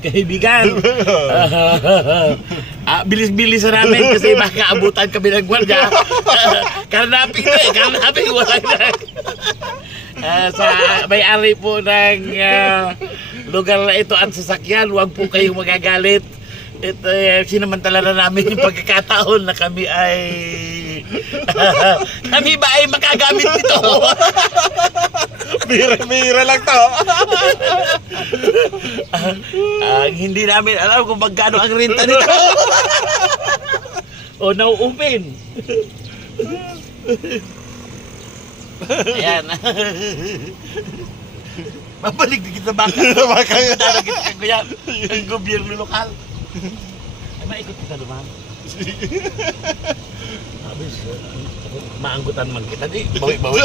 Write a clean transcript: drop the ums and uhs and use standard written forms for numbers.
Kaibigan, bilis-bilis namin kasi baka abutan kami ng gwardya. Karnaping na karnaping wala na. Sa may-ari po ng lugar na ito at sasakyan, huwag po kayong magagalit. Ito, sinamantala na namin yung pagkakataon na kami ay kami ba ay makagamit nito? Bira lang to. Hindi namin alam kung magkano ang renta nito. O nauupin. Ayan. Babalik din kita baka. Baka nga. Talagang kita kaguyat. Ang gobyerno lokal. Ay, maikot kita naman. Abis, maanggutan man kita di. Bawi-bawi.